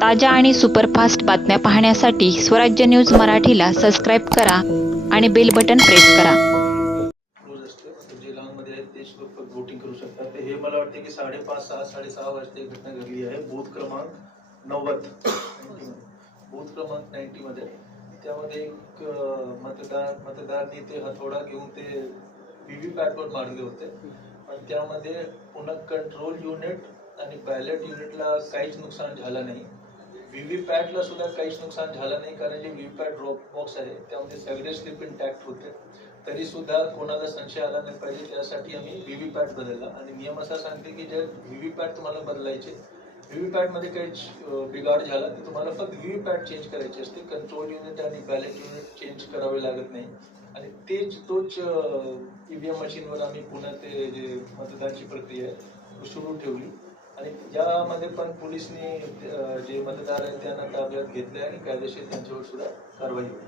ताज्या आणि सुपरफास्ट बातम्या पाहण्यासाठी स्वराज्य न्यूज मराठीला सबस्क्राईब करा आणि बेल बटन प्रेस करा. जे वोटिंग करू शकतात तर हे मला वाटते की साडेपाच सहा साडेसहा वाजता एक घटना घडली आहे बूथ क्रमांक नव्वद बूथ क्रमांक नाईन्टी मध्ये त्यामध्ये एक मतदार मतदारनी ते हथोडा घेऊन ते व्हीव्ही पॅटवर मारले होते. पण त्यामध्ये पुन्हा कंट्रोल युनिट आणि बॅलेट युनिटला काहीच नुकसान झालं नाही. व्हीव्हीपॅटला सुद्धा काहीच नुकसान झालं नाही कारण जे व्हीव्हीपॅट ड्रॉप बॉक्स आहे त्यामध्ये सगळे स्लिप इंटॅक्ट होते. तरी सुद्धा कोणाला संशय आला नाही पाहिजे त्यासाठी आम्ही व्हीव्हीपॅट बदलला. आणि नियम असा सांगते की जर व्हीव्हीपॅट तुम्हाला बदलायचे व्हीव्हीपॅटमध्ये काही बिघाड झाला तर तुम्हाला फक्त व्हीव्हीपॅट चेंज करायची असते कंट्रोल युनिट आणि बॅलेट युनिट चेंज करावे लागत नाही. आणि तेच तोच ईव्हीएम मशीनवर आम्ही पुन्हा ते जे मतदानची प्रक्रिया आहे सुरू ठेवली. आणि ज्यामध्ये पण पोलिसनी जे मतदार आहेत त्यांना ताब्यात घेतले आणि कायदेशीर त्यांच्यावर सुद्धा कारवाई होईल.